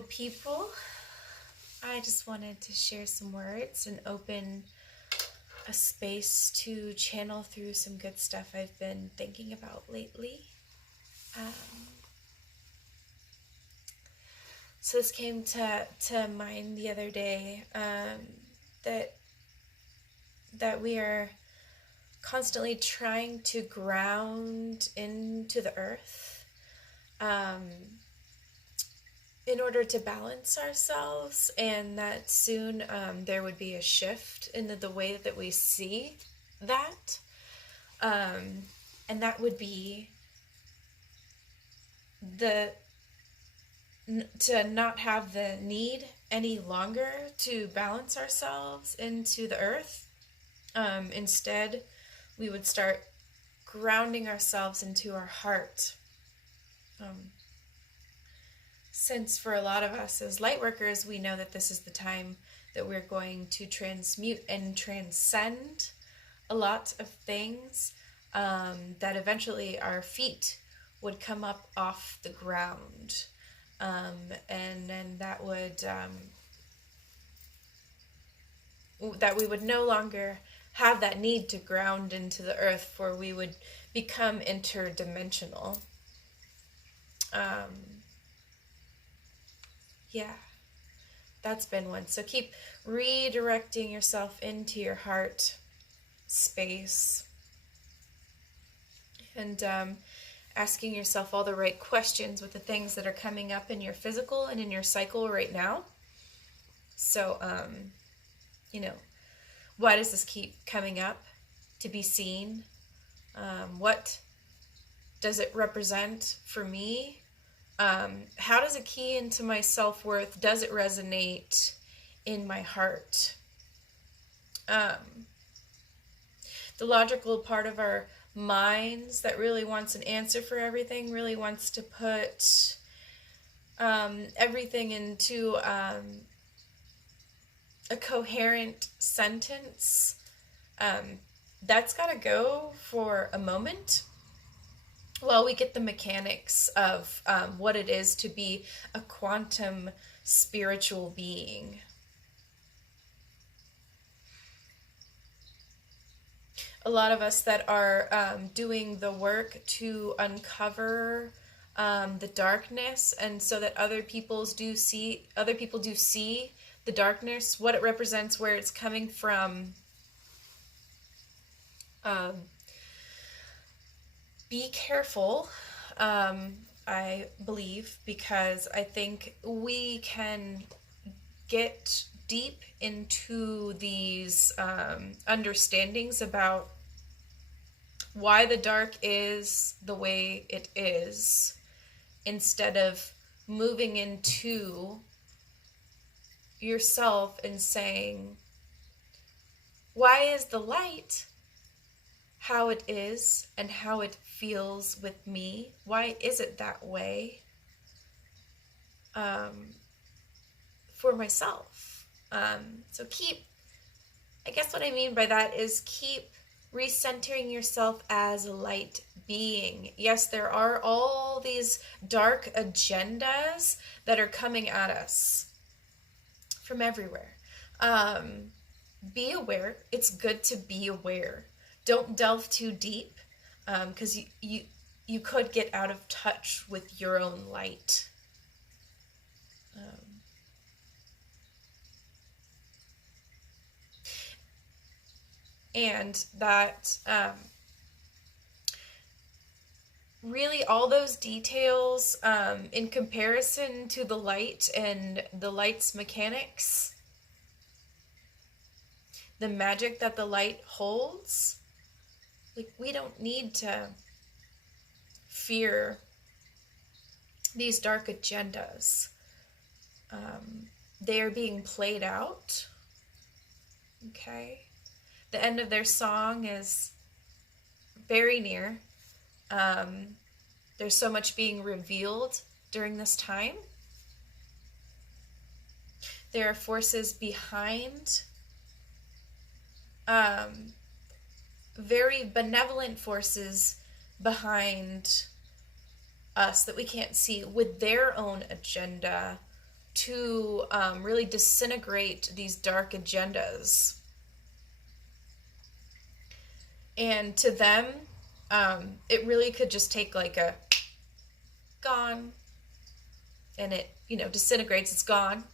beautiful people. I just wanted to share some words and open a space to channel through some good stuff I've been thinking about lately. So this came to mind the other day, that we are constantly trying to ground into the earth, in order to balance ourselves, and that soon there would be a shift in the way that we see that, and that would be to not have the need any longer to balance ourselves into the earth. Instead, we would start grounding ourselves into our heart. Since for a lot of us as light workers, we know that this is the time that we're going to transmute and transcend a lot of things, that eventually our feet would come up off the ground. And then that we would no longer have that need to ground into the earth, for we would become interdimensional. Yeah, that's been one. So keep redirecting yourself into your heart space, and asking yourself all the right questions with the things that are coming up in your physical and in your cycle right now. So, why does this keep coming up to be seen? What does it represent for me? How does it key into my self-worth? Does it resonate in my heart? The logical part of our minds that really wants an answer for everything, really wants to put everything into a coherent sentence. That's got to go for a moment while we get the mechanics of what it is to be a quantum spiritual being. A lot of us that are doing the work to uncover the darkness, and so that other people do see the darkness, what it represents, where it's coming from. Be careful, I believe, because I think we can get deep into these understandings about why the dark is the way it is, instead of moving into yourself and saying, why is the light how it is and how it feels with me? Why is it that way for myself? So I guess what I mean by that is keep recentering yourself as a light being. Yes, there are all these dark agendas that are coming at us from everywhere. Be aware. It's good to be aware. Don't delve too deep, because you could get out of touch with your own light. And that really all those details, in comparison to the light and the light's mechanics, the magic that the light holds, like, we don't need to fear these dark agendas. They are being played out. Okay? The end of their song is very near. There's so much being revealed during this time. There are forces behind, very benevolent forces behind us that we can't see, with their own agenda to really disintegrate these dark agendas. And to them, it really could just take like a gone, and it, disintegrates, it's gone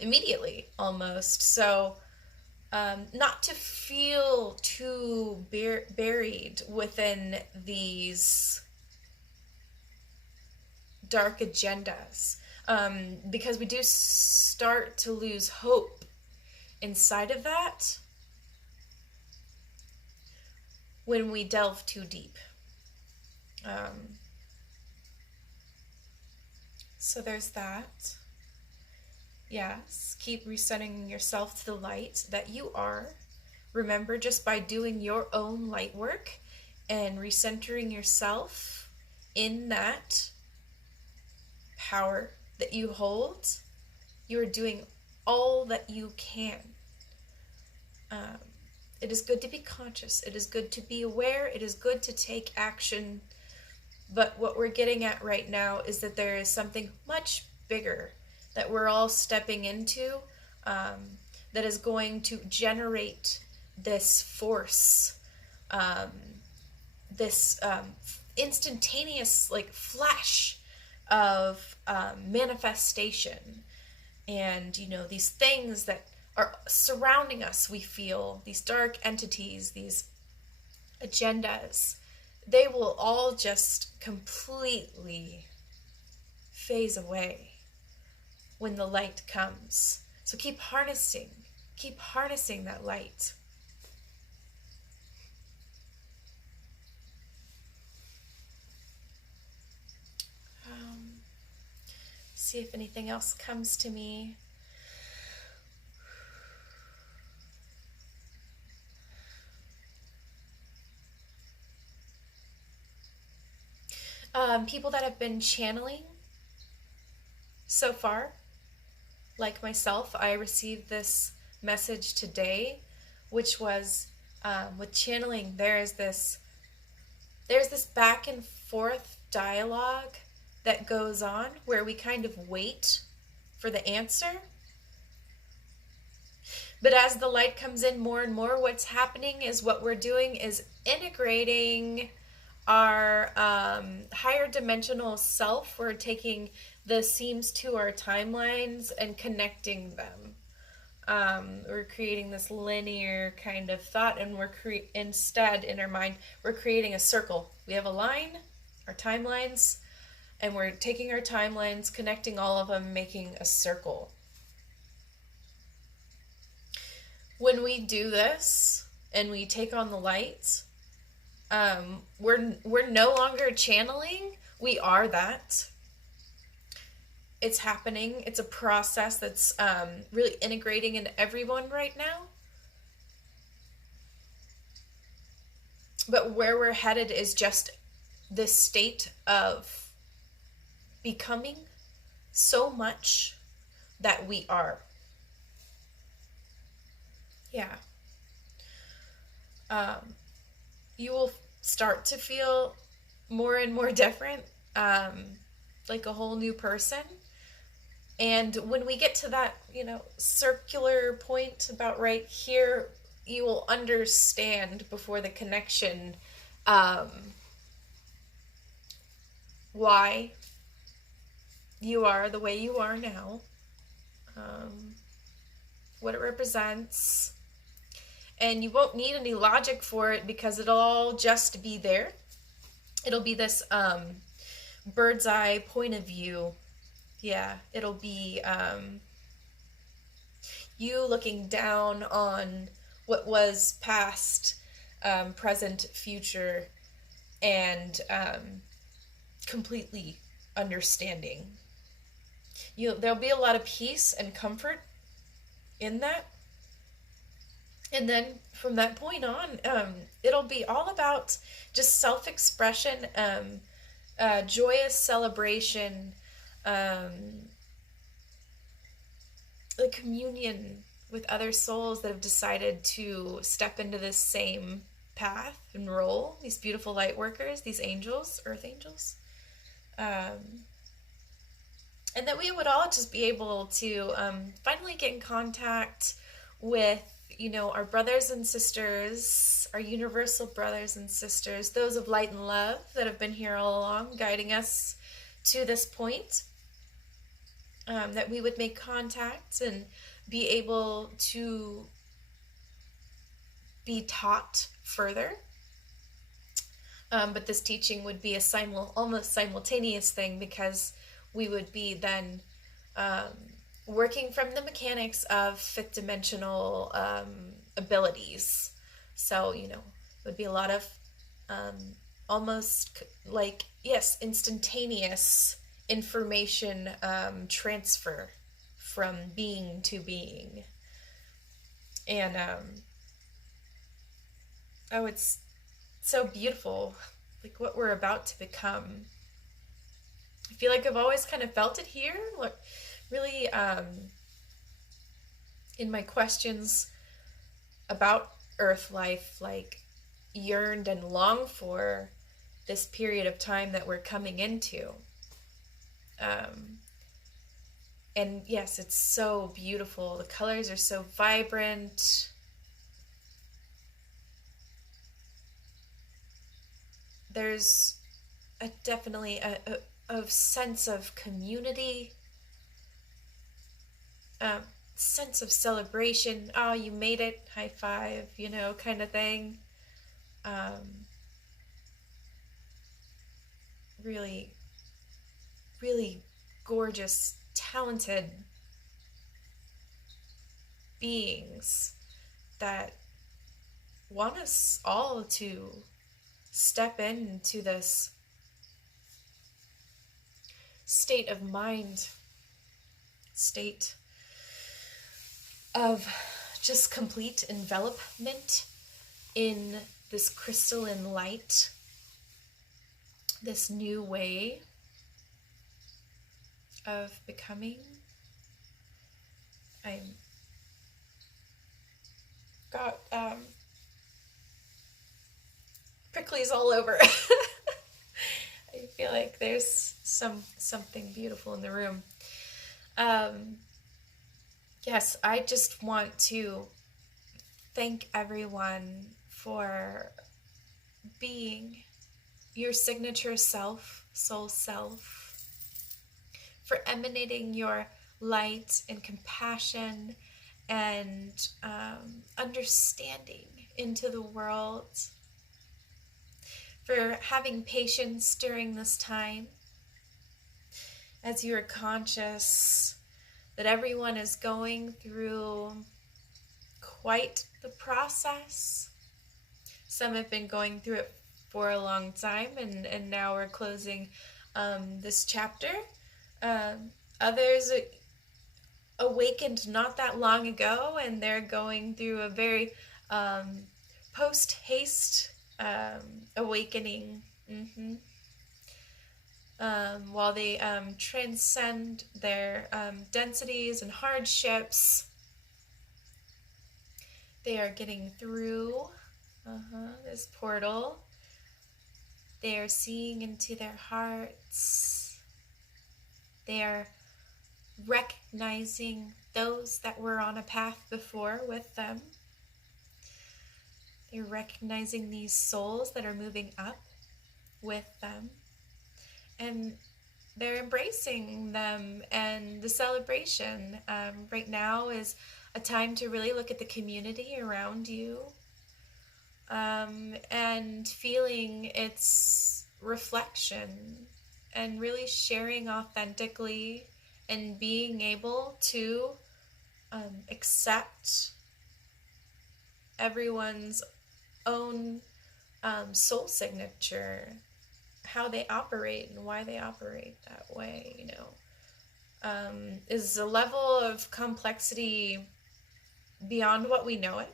immediately almost. So not to feel too buried within these dark agendas, because we do start to lose hope inside of that when we delve too deep. So there's that. Yes, keep resetting yourself to the light that you are. Remember, just by doing your own light work and recentering yourself in that power that you hold, you are doing all that you can. It is good to be conscious. It is good to be aware. It is good to take action. But what we're getting at right now is that there is something much bigger that we're all stepping into, that is going to generate this force, this instantaneous flash of manifestation. And these things that are surrounding us, we feel these dark entities, these agendas, they will all just completely phase away when the light comes. So keep harnessing that light. See if anything else comes to me. People that have been channeling so far, like myself, I received this message today, which was with channeling, there's this back and forth dialogue that goes on where we kind of wait for the answer. But as the light comes in more and more, what's happening is what we're doing is integrating our higher dimensional self. We're taking the seams to our timelines and connecting them. We're creating this linear kind of thought, and we're instead in our mind, we're creating a circle. We have a line, our timelines, and we're taking our timelines, connecting all of them, making a circle. When we do this and we take on the light, we're no longer channeling. We are that. It's happening. It's a process that's really integrating into everyone right now. But where we're headed is just this state of becoming so much that we are. Yeah. You will start to feel more and more different, like a whole new person. And when we get to that, circular point about right here, you will understand before the connection, why you are the way you are now, what it represents. And you won't need any logic for it because it'll all just be there. It'll be this bird's eye point of view. Yeah, it'll be you looking down on what was past, present, future, and completely understanding. There'll be a lot of peace and comfort in that. And then from that point on, it'll be all about just self-expression, joyous celebration, the communion with other souls that have decided to step into this same path and role, these beautiful light workers, these angels, earth angels. And that we would all just be able to finally get in contact with, our brothers and sisters, our universal brothers and sisters, those of light and love that have been here all along, guiding us to this point. That we would make contact and be able to be taught further. But this teaching would be a almost simultaneous thing, because we would be then working from the mechanics of fifth dimensional abilities. So, it would be a lot of almost like, yes, instantaneous information transfer from being to being. And it's so beautiful, like what we're about to become. I feel like I've always kind of felt it here, like really in my questions about Earth life, like yearned and longed for this period of time that we're coming into. And yes, it's so beautiful. The colors are so vibrant. There's definitely a sense of community, sense of celebration. Oh, you made it, high five, kind of thing. Really, really gorgeous, talented beings that want us all to step into this state of mind, state of just complete envelopment in this crystalline light, this new way of becoming. I'm got pricklies all over. I feel like there's something beautiful in the room. Yes, I just want to thank everyone for being your signature self, soul self, for emanating your light and compassion and understanding into the world, for having patience during this time as you are conscious that everyone is going through quite the process. Some have been going through it for a long time, and now we're closing this chapter. Others awakened not that long ago, and they're going through a very post-haste awakening. While they transcend their densities and hardships, they are getting through this portal. They are seeing into their hearts. They are recognizing those that were on a path before with them. They're recognizing these souls that are moving up with them. And they're embracing them, and the celebration right now is a time to really look at the community around you, and feeling its reflection, and really sharing authentically, and being able to accept everyone's own soul signature, how they operate and why they operate that way, is a level of complexity beyond what we know it.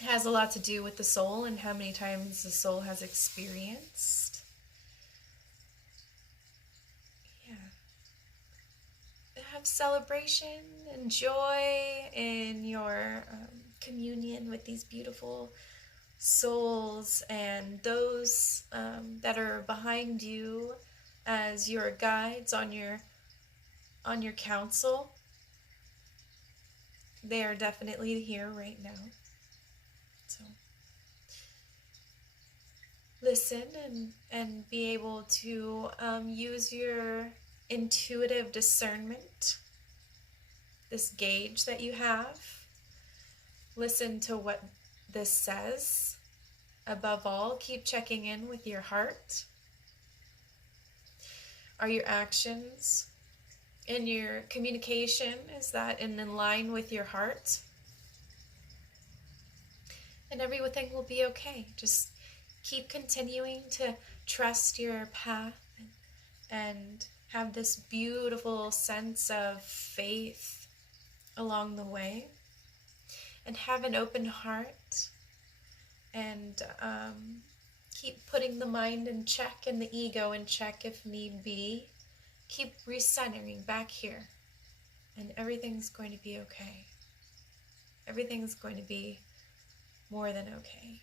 It has a lot to do with the soul and how many times the soul has experienced. Have celebration and joy in your communion with these beautiful souls and those that are behind you as your guides on your on your counsel, they are definitely here right now. So listen and be able to use your intuitive discernment, this gauge that you have. Listen to what this says. Above all, keep checking in with your heart. Are your actions and your communication, is that in line with your heart? And everything will be okay. Just keep continuing to trust your path and have this beautiful sense of faith along the way. And have an open heart, and keep putting the mind in check and the ego in check if need be. Keep recentering back here, and everything's going to be okay. Everything's going to be more than okay.